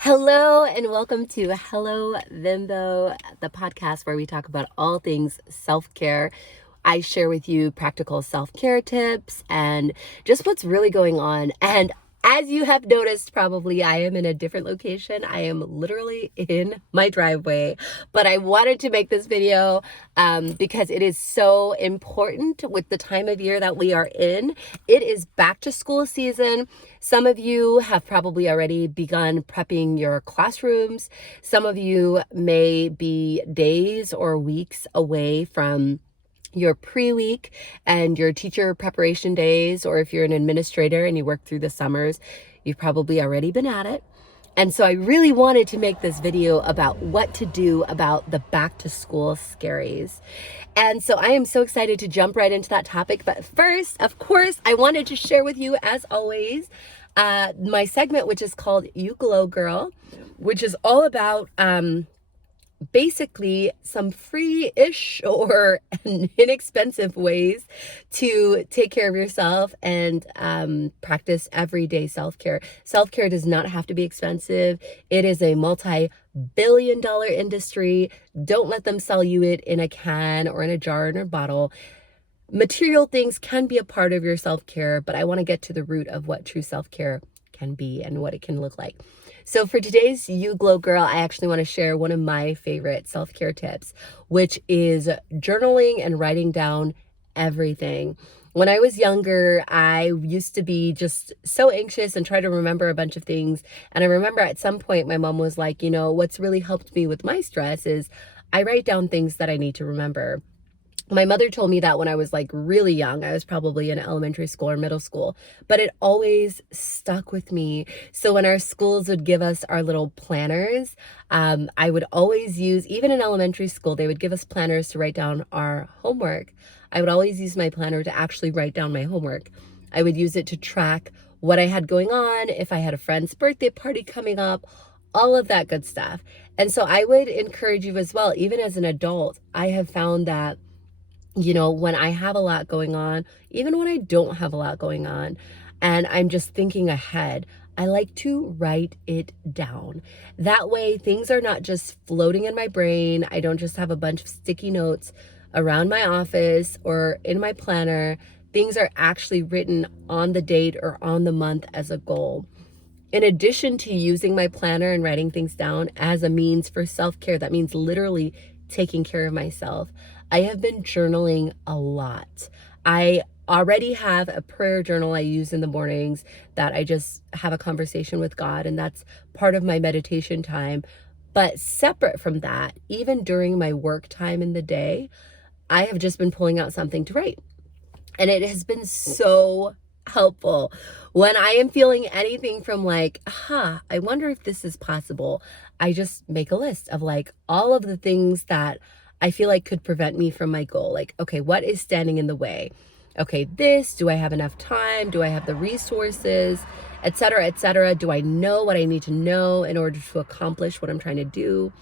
Hello and welcome to Hello Vimbo, the podcast where we talk about all things self-care. I share with you practical self-care tips and just what's really going on. And as you have noticed, probably I am in a different location. I am literally in my driveway, but I wanted to make this video because it is so important with the time of year that we are in. It is back to school season. Some of you have probably already begun prepping your classrooms. Some of you may be days or weeks away from your pre-week and your teacher preparation days, or if you're an administrator and you work through the summers, you've probably already been at it. And so I really wanted to make this video about what to do about the back to school scaries. And so I am so excited to jump right into that topic. But first, of course, I wanted to share with you, as always, my segment, which is called You Glow Girl, which is all about basically some free-ish or inexpensive ways to take care of yourself and practice everyday self-care. Self-care does not have to be expensive. It is a multi-billion-dollar industry. Don't let them sell you it in a can or in a jar or in a bottle. Material things can be a part of your self-care, but I want to get to the root of what true self-care can be and what it can look like. So for today's You Glow Girl, I actually want to share one of my favorite self-care tips, which is journaling and writing down everything. When I was younger, I used to be just so anxious and try to remember a bunch of things. And I remember at some point, my mom was like, what's really helped me with my stress is I write down things that I need to remember. My mother told me that when I was like really young. I was probably in elementary school or middle school, but it always stuck with me. So when our schools would give us our little planners, I would always use, even in elementary school, they would give us planners to write down our homework. I would always use my planner to actually write down my homework. I would use it to track what I had going on, if I had a friend's birthday party coming up, all of that good stuff. And so I would encourage you as well, even as an adult, I have found that when I have a lot going on, even when I don't have a lot going on, and I'm just thinking ahead, I like to write it down. That way, things are not just floating in my brain. I don't just have a bunch of sticky notes around my office or in my planner. Things are actually written on the date or on the month as a goal. In addition to using my planner and writing things down as a means for self-care, that means literally taking care of myself, I have been journaling a lot. I already have a prayer journal I use in the mornings that I just have a conversation with God, and that's part of my meditation time. But separate from that, even during my work time in the day, I have just been pulling out something to write. And it has been so helpful. When I am feeling anything from like, I wonder if this is possible, I just make a list of like all of the things that I feel like could prevent me from my goal. Like, okay, what is standing in the way? Okay, do I have enough time? Do I have the resources, et cetera, et cetera? Do I know what I need to know in order to accomplish what I'm trying to do?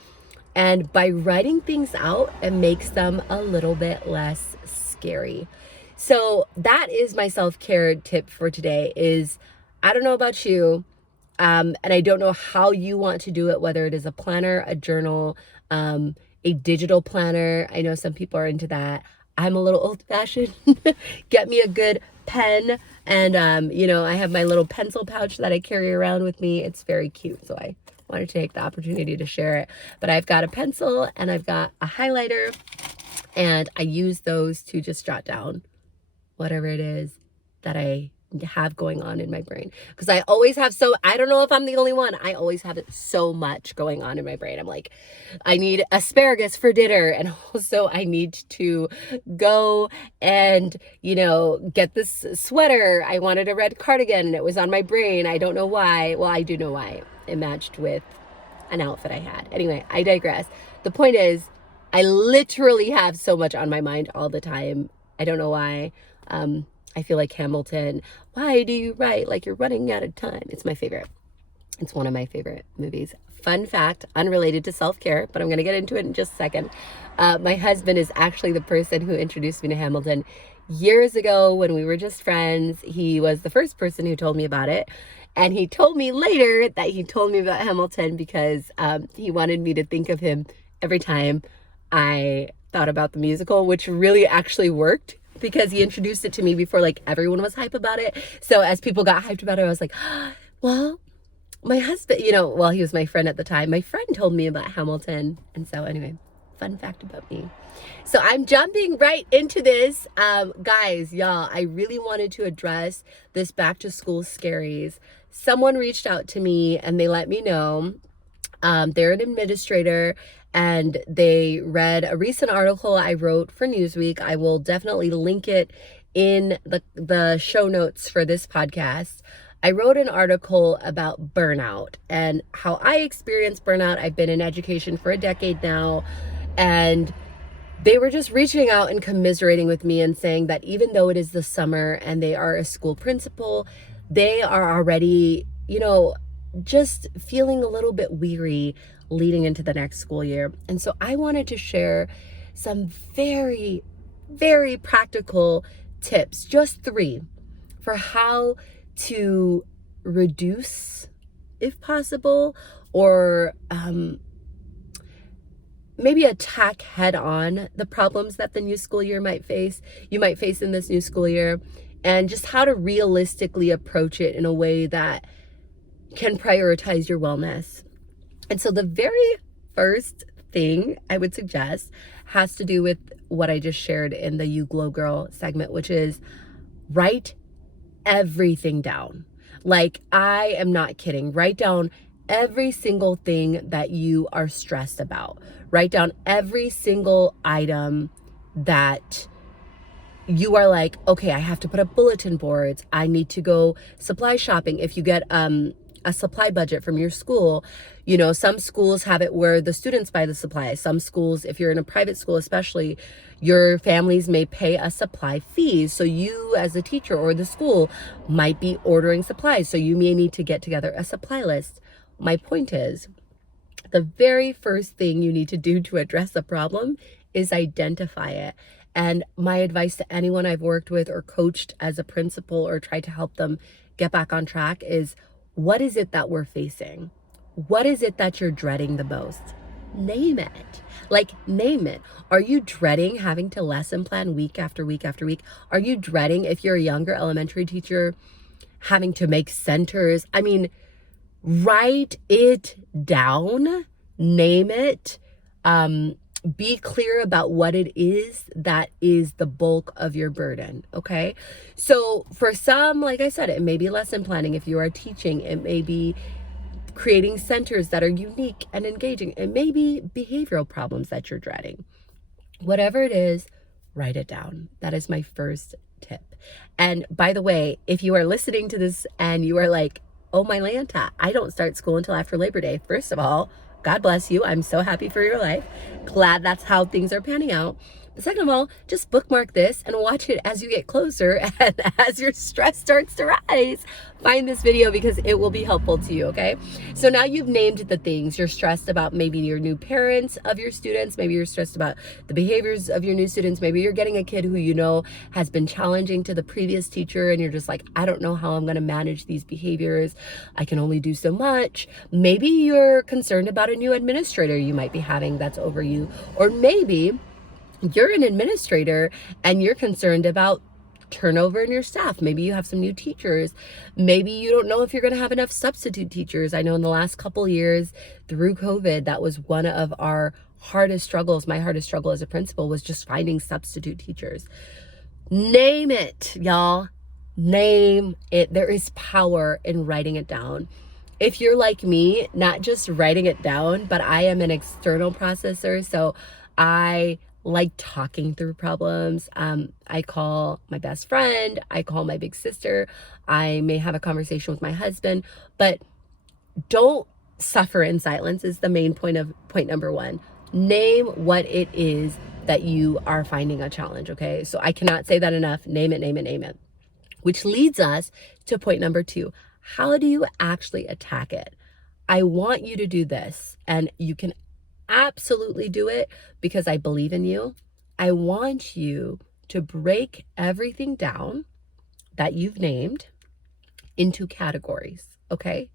And by writing things out, it makes them a little bit less scary. So that is my self-care tip for today is, I don't know about you, and I don't know how you want to do it, whether it is a planner, a journal, a digital planner. I know some people are into that. I'm a little old-fashioned. Get me a good pen, and I have my little pencil pouch that I carry around with me. It's very cute, so I wanted to take the opportunity to share it. But I've got a pencil and I've got a highlighter, and I use those to just jot down whatever it is that I have going on in my brain, because I always have, I don't know if I'm the only one, I always have so much going on in my brain. I'm like, I need asparagus for dinner, and also I need to go and get this sweater. I wanted a red cardigan and it was on my brain. I don't know why. Well, I do know why. It matched with an outfit I had. Anyway, I digress. The point is, I literally have so much on my mind all the time. I don't know why. I feel like Hamilton. Why do you write like you're running out of time? It's my favorite. It's one of my favorite movies. Fun fact, unrelated to self-care, but I'm going to get into it in just a second. My husband is actually the person who introduced me to Hamilton. Years ago when we were just friends, he was the first person who told me about it. And he told me later that he told me about Hamilton because he wanted me to think of him every time I thought about the musical, which really actually worked because he introduced it to me before like everyone was hype about it. So as people got hyped about it, I was like, well, my husband, well, he was my friend at the time. My friend told me about Hamilton. And so anyway, fun fact about me. So I'm jumping right into this. Guys, y'all, I really wanted to address this back to school scaries. Someone reached out to me and they let me know they're an administrator and they read a recent article I wrote for Newsweek. I will definitely link it in the show notes for this podcast. I wrote an article about burnout and how I experience burnout. I've been in education for a decade now, and they were just reaching out and commiserating with me and saying that even though it is the summer and they are a school principal, they are already, just feeling a little bit weary leading into the next school year. And so I wanted to share some very, very practical tips, just 3, for how to reduce, if possible, or maybe attack head on the problems that the new school year you might face in this new school year, and just how to realistically approach it in a way that can prioritize your wellness. And so the very first thing I would suggest has to do with what I just shared in the You Glow Girl segment, which is write everything down. Like, I am not kidding. Write down every single thing that you are stressed about. Write down every single item that you are like, okay, I have to put up bulletin boards. I need to go supply shopping. If you get a supply budget from your school, some schools have it where the students buy the supplies. Some schools, if you're in a private school especially, your families may pay a supply fee. So you as a teacher or the school might be ordering supplies. So you may need to get together a supply list. My point is, the very first thing you need to do to address a problem is identify it. And my advice to anyone I've worked with or coached as a principal or tried to help them get back on track is, what is it that we're facing? What is it that you're dreading the most? Name it. Name it. Are you dreading having to lesson plan week after week after week? Are you dreading, if you're a younger elementary teacher, having to make centers? I mean, write it down, name it, be clear about what it is that is the bulk of your burden, okay? So for some, like I said, it may be lesson planning. If you are teaching, it may be creating centers that are unique and engaging. It may be behavioral problems that you're dreading. Whatever it is, write it down. That is my first tip. And by the way, if you are listening to this and you are like, oh my Lanta, I don't start school until after Labor Day. First of all, God bless you. I'm so happy for your life. Glad that's how things are panning out. But second of all, just bookmark this and watch it as you get closer and as your stress starts to rise. Find this video because it will be helpful to you, okay? So now you've named the things you're stressed about, maybe your new parents of your students, maybe you're stressed about the behaviors of your new students, maybe you're getting a kid who has been challenging to the previous teacher and you're just like, I don't know how I'm going to manage these behaviors. I can only do so much. Maybe you're concerned about a new administrator you might be having that's over you, or maybe you're an administrator and you're concerned about turnover in your staff. Maybe you have some new teachers. Maybe you don't know if you're going to have enough substitute teachers. I know in the last couple years through COVID, that was one of our hardest struggles. My hardest struggle as a principal was just finding substitute teachers. Name it, y'all. Name it. There is power in writing it down. If you're like me, not just writing it down, but I am an external processor. So I like talking through problems. I call my best friend, I call my big sister, I may have a conversation with my husband, but don't suffer in silence is the main point number 1. Name what it is that you are finding a challenge, okay? So I cannot say that enough. Name it, name it, name it. Which leads us to point number 2. How do you actually attack it? I want you to do this, and you can absolutely do it because I believe in you. I want you to break everything down that you've named into categories. okay?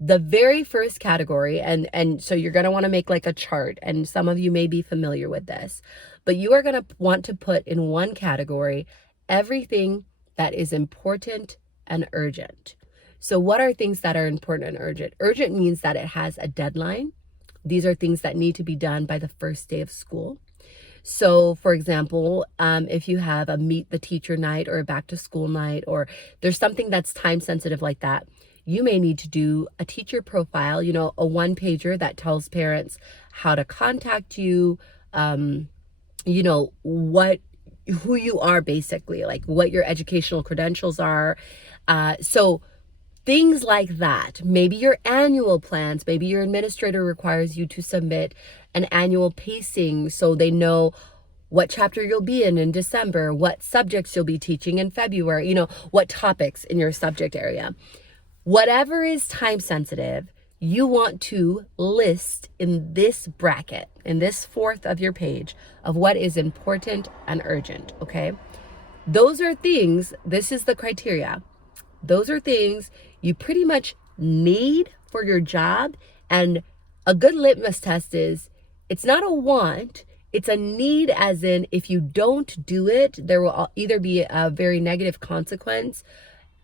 The very first category, and so you're going to want to make like a chart, and some of you may be familiar with this, but you are going to want to put in one category everything that is important and urgent. So what are things that are important and urgent? Urgent means that it has a deadline. These are things that need to be done by the first day of school. So, for example, if you have a meet the teacher night or a back to school night, or there's something that's time sensitive like that, you may need to do a teacher profile, a one pager that tells parents how to contact you, who you are basically, like what your educational credentials are. So things like that. Maybe your annual plans, maybe your administrator requires you to submit an annual pacing so they know what chapter you'll be in December, what subjects you'll be teaching in February, what topics in your subject area. Whatever is time sensitive, you want to list in this bracket, in this fourth of your page, of what is important and urgent, okay? Those are things, this is the criteria. Those are things you pretty much need for your job. And a good litmus test is, it's not a want, it's a need, as in if you don't do it, there will either be a very negative consequence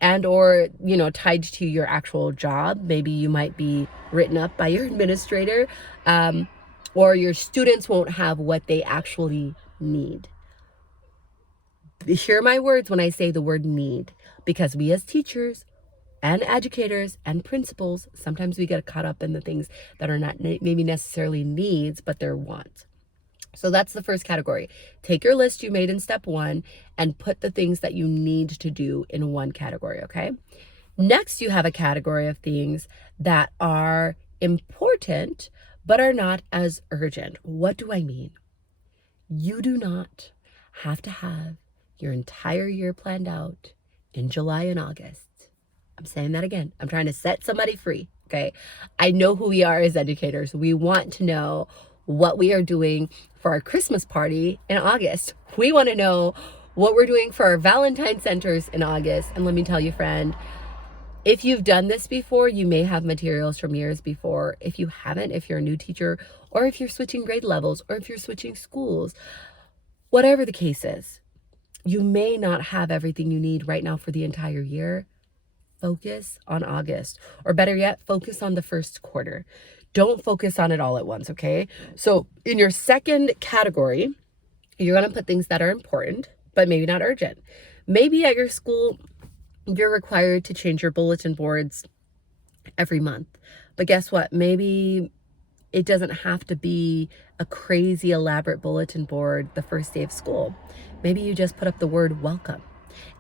and or, tied to your actual job. Maybe you might be written up by your administrator, or your students won't have what they actually need. Hear my words when I say the word need, because we as teachers and educators and principals, sometimes we get caught up in the things that are not maybe necessarily needs, but they're wants. So that's the first category. Take your list you made in step 1 and put the things that you need to do in one category, okay? Next, you have a category of things that are important, but are not as urgent. What do I mean? You do not have to have your entire year planned out in July and August. I'm saying that again. I'm trying to set somebody free, okay? I know who we are as educators. We want to know what we are doing for our Christmas party in August. We want to know what we're doing for our Valentine centers in August. And let me tell you, friend, if you've done this before, you may have materials from years before. If you haven't, if you're a new teacher, or if you're switching grade levels, or if you're switching schools, whatever the case is, you may not have everything you need right now for the entire year. Focus on August, or better yet, focus on the first quarter. Don't focus on it all at once, okay? So in your second category, you're going to put things that are important, but maybe not urgent. Maybe at your school, you're required to change your bulletin boards every month. But guess what? Maybe it doesn't have to be a crazy elaborate bulletin board the first day of school. Maybe you just put up the word welcome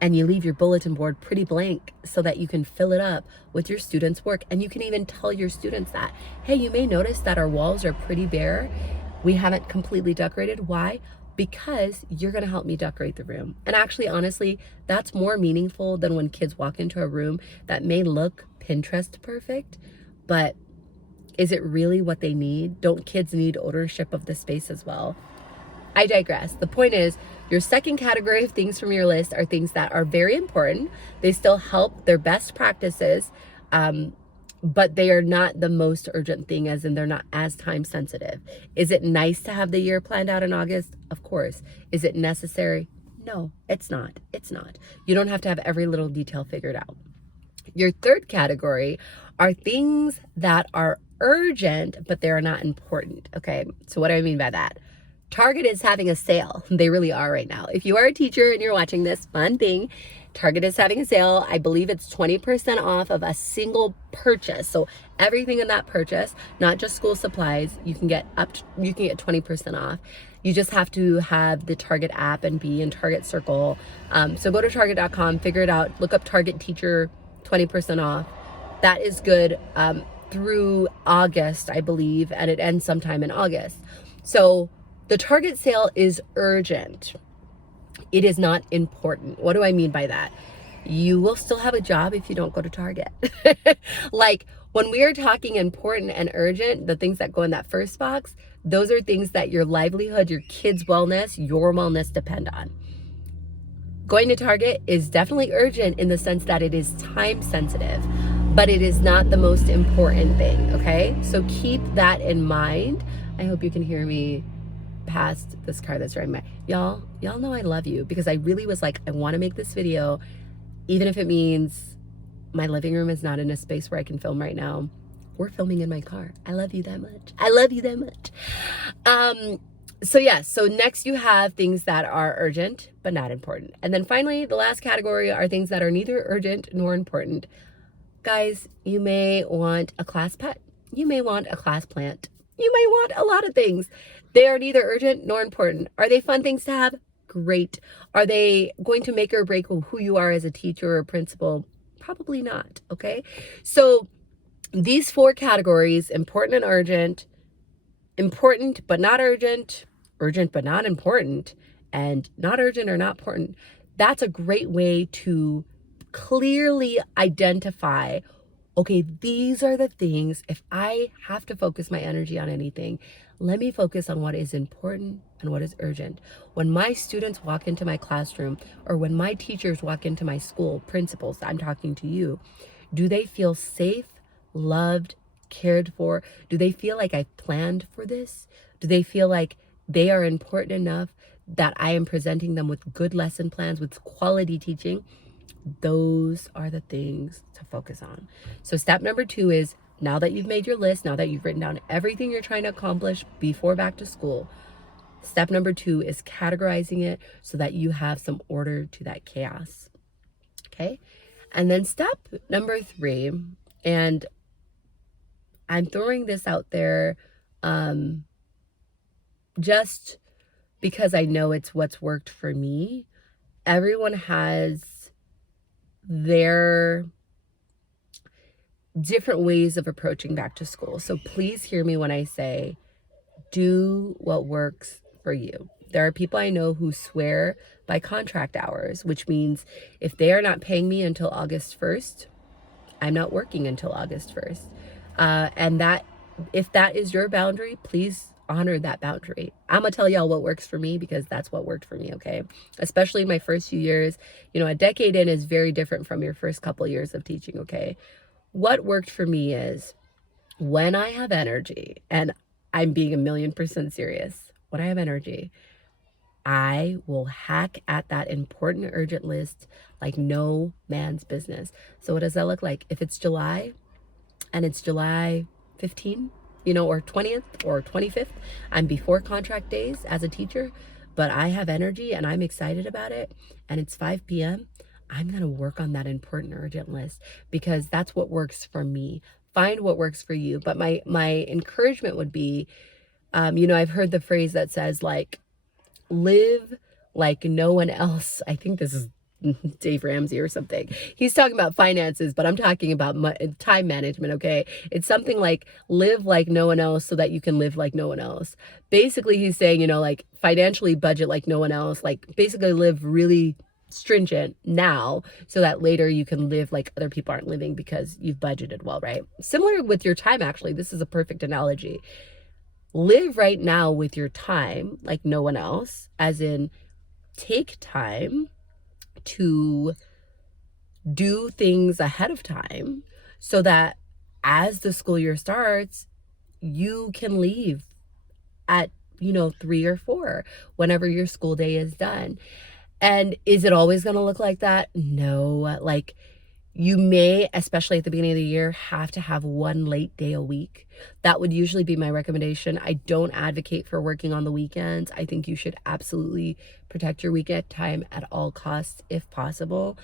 and you leave your bulletin board pretty blank so that you can fill it up with your students' work. And you can even tell your students that, hey, you may notice that our walls are pretty bare. We haven't completely decorated. Why? Because you're going to help me decorate the room. And actually, honestly, that's more meaningful than when kids walk into a room that may look Pinterest perfect, but is it really what they need? Don't kids need ownership of the space as well? I digress. The point is, your second category of things from your list are things that are very important. They still help, they're best practices, but they are not the most urgent thing, as in they're not as time sensitive. Is it nice to have the year planned out in August? Of course. Is it necessary? No, it's not. It's not. You don't have to have every little detail figured out. Your third category are things that are urgent, but they are not important. Okay, so what do I mean by that? Target is having a sale. They really are right now. If you are a teacher and you're watching this, fun thing, Target is having a sale. I believe it's 20% off of a single purchase. So everything in that purchase, not just school supplies, you can get 20% off. You just have to have the Target app and be in Target Circle. So go to Target.com, figure it out, look up Target Teacher 20% off. That is good through August, I believe, and it ends sometime in August. So the Target sale is urgent. It is not important. What do I mean by that? You will still have a job if you don't go to Target. Like when we are talking important and urgent, the things that go in that first box, those are things that your livelihood, your kids' wellness, your wellness depend on. Going to Target is definitely urgent in the sense that it is time sensitive, but it is not the most important thing, okay? So keep that in mind. I hope you can hear me past this car that's driving by. Y'all know I love you, because I really was like, I want to make this video, even if it means my living room is not in a space where I can film right now. We're filming in my car. I love you that much. I love you that much. So yeah, so next you have things that are urgent but not important. And then finally, the last category are things that are neither urgent nor important. Guys, you may want a class pet. You may want a class plant. You may want a lot of things. They are neither urgent nor important. Are they fun things to have? Great. Are they going to make or break who you are as a teacher or a principal? Probably not, okay? So these 4 categories, important and urgent, important but not urgent, urgent but not important, and not urgent or not important, that's a great way to clearly identify, okay, these are the things, if I have to focus my energy on anything, let me focus on what is important and what is urgent. When my students walk into my classroom, or when my teachers walk into my school, principals, I'm talking to you, do they feel safe, loved, cared for? Do they feel like I've planned for this? Do they feel like they are important enough that I am presenting them with good lesson plans, with quality teaching? Those are the things to focus on. So step number 2 is, now that you've made your list, now that you've written down everything you're trying to accomplish before back to school, step number 2 is categorizing it so that you have some order to that chaos. Okay? And then step number 3, and I'm throwing this out there just because I know it's what's worked for me. Everyone has their different ways of approaching back to school. So please hear me when I say, do what works for you. There are people I know who swear by contract hours, which means if they are not paying me until August 1st, I'm not working until August 1st. And that, if that is your boundary, please honor that boundary. I'm gonna tell y'all what works for me, because that's what worked for me, okay? Especially my first few years. You know, a decade in is very different from your first couple years of teaching, okay? What worked for me is, when I have energy, and I'm being 1,000,000% serious, when I have energy, I will hack at that important urgent list like no man's business. So what does that look like? If it's July and it's July 15, or 20th or 25th, I'm before contract days as a teacher, but I have energy and I'm excited about it, and it's 5 p.m., I'm going to work on that important urgent list, because that's what works for me. Find what works for you. But my encouragement would be, I've heard the phrase that says, like, live like no one else. I think this is Dave Ramsey or something. He's talking about finances, but I'm talking about time management, okay? It's something like, live like no one else so that you can live like no one else. Basically, he's saying, like, financially budget like no one else. Like, basically live really stringent now so that later you can live like other people aren't living, because you've budgeted well, right? Similar with your time, actually. This is a perfect analogy. Live right now with your time like no one else, as in, take time to do things ahead of time so that as the school year starts, you can leave at 3 or 4 whenever your school day is done. And is it always going to look like that? No. Like, you may, especially at the beginning of the year, have to have one late day a week. That would usually be my recommendation. I don't advocate for working on the weekends. I think you should absolutely protect your weekend time at all costs if possible.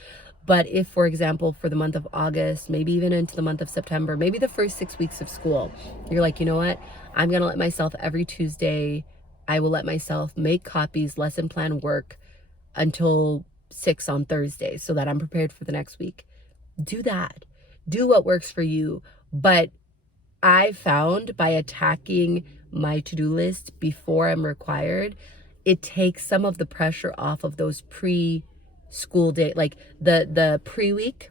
But if, for example, for the month of August, maybe even into the month of September, maybe the first 6 weeks of school, you're like, you know what? I'm going to let myself every Tuesday, I will let myself make copies, lesson plan work until 6 on Thursday so that I'm prepared for the next week. Do that. Do what works for you. But I found, by attacking my to-do list before I'm required, it takes some of the pressure off of those pre-school day, like the pre-week,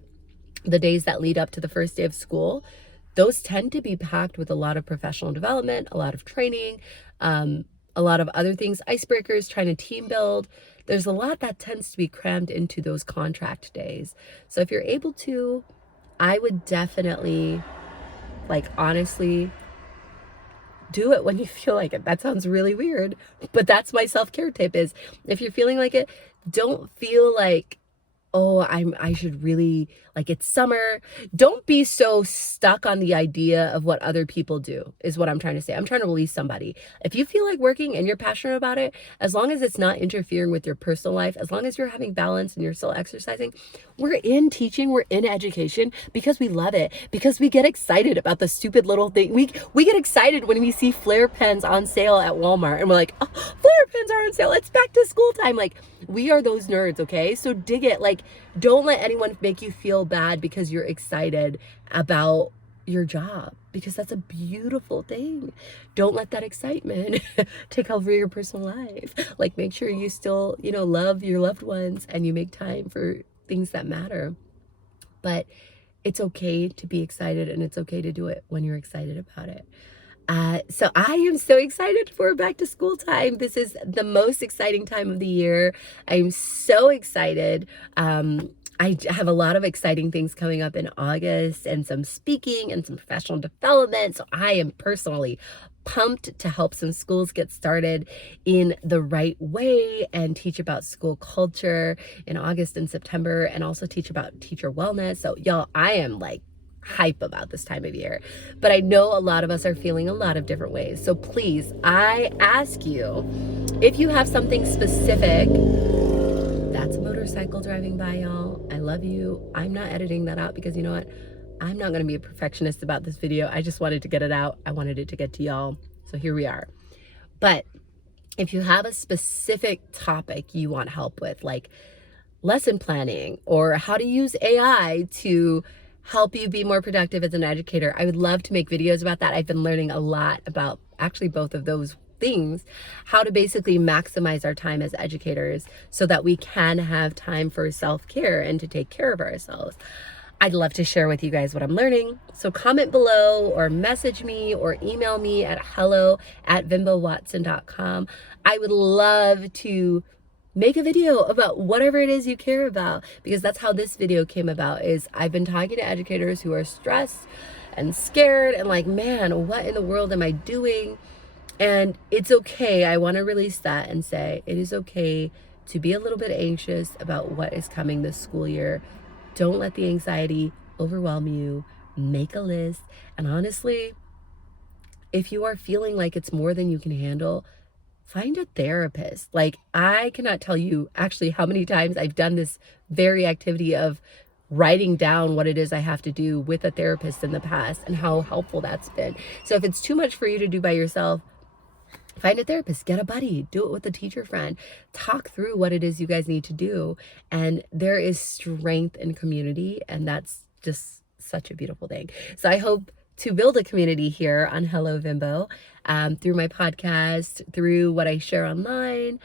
the days that lead up to the first day of school. Those tend to be packed with a lot of professional development, a lot of training, a lot of other things, icebreakers, trying to team build. There's a lot that tends to be crammed into those contract days. So if you're able to, I would definitely, like, honestly, do it when you feel like it. That sounds really weird, but that's my self-care tip is if you're feeling like it, don't feel like, oh, I should really, like, it's summer. Don't be so stuck on the idea of what other people do, is what I'm trying to say. I'm trying to release somebody. If you feel like working and you're passionate about it, as long as it's not interfering with your personal life, as long as you're having balance and you're still exercising, we're in teaching, we're in education because we love it, because we get excited about the stupid little thing. We get excited when we see flare pens on sale at Walmart and we're like, oh, flare pens are on sale. It's back to school time. Like, we are those nerds, okay? So dig it. Like, don't let anyone make you feel bad because you're excited about your job, because that's a beautiful thing. Don't let that excitement take over your personal life. Like, make sure you still, love your loved ones and you make time for things that matter. But it's okay to be excited, and it's okay to do it when you're excited about it. So I am so excited for back to school time. This is the most exciting time of the year. I'm so excited. I have a lot of exciting things coming up in August, and some speaking and some professional development. So I am personally pumped to help some schools get started in the right way and teach about school culture in August and September, and also teach about teacher wellness. So y'all, I am like hype about this time of year, but I know a lot of us are feeling a lot of different ways. So please, I ask you, if you have something specific. That's a motorcycle driving by, y'all. I love you. I'm not editing that out because you know what? I'm not going to be a perfectionist about this video. I just wanted to get it out. I wanted it to get to y'all. So here we are. But if you have a specific topic you want help with, like lesson planning or how to use AI to help you be more productive as an educator, I would love to make videos about that. I've been learning a lot about actually both of those things, how to basically maximize our time as educators so that we can have time for self-care and to take care of ourselves. I'd love to share with you guys what I'm learning. So comment below or message me or email me at hello@vimbowatson.com. I would love to make a video about whatever it is you care about, because that's how this video came about. Is I've been talking to educators who are stressed and scared and like, man, what in the world am I doing? And it's okay. I want to release that and say it is okay to be a little bit anxious about what is coming this school year. Don't let the anxiety overwhelm you. Make a list. And honestly, if you are feeling like it's more than you can handle, find a therapist. Like, I cannot tell you actually how many times I've done this very activity of writing down what it is I have to do with a therapist in the past and how helpful that's been. So if it's too much for you to do by yourself, find a therapist, get a buddy, do it with a teacher friend, talk through what it is you guys need to do. And there is strength in community, and that's just such a beautiful thing. So I hope to build a community here on Hello Vimbo, through my podcast, through what I share online.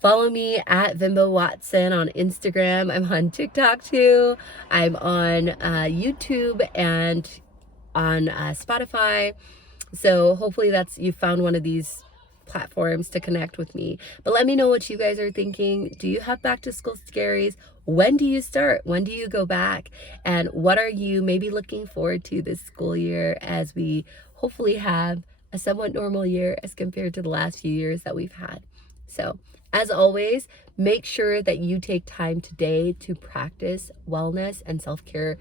Follow me at Vimbo Watson on Instagram. I'm on TikTok too. I'm on YouTube and on Spotify. So hopefully you found one of these platforms to connect with me. But let me know what you guys are thinking. Do you have back to school scaries? When do you start? When do you go back? And what are you maybe looking forward to this school year, as we hopefully have a somewhat normal year as compared to the last few years that we've had? So as always, make sure that you take time today to practice wellness and self-care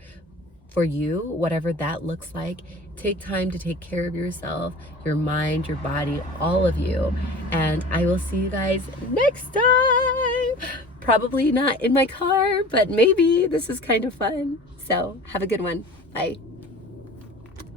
for you, whatever that looks like. Take time to take care of yourself, your mind, your body, all of you. And I will see you guys next time. Probably not in my car, but maybe. This is kind of fun. So have a good one. Bye.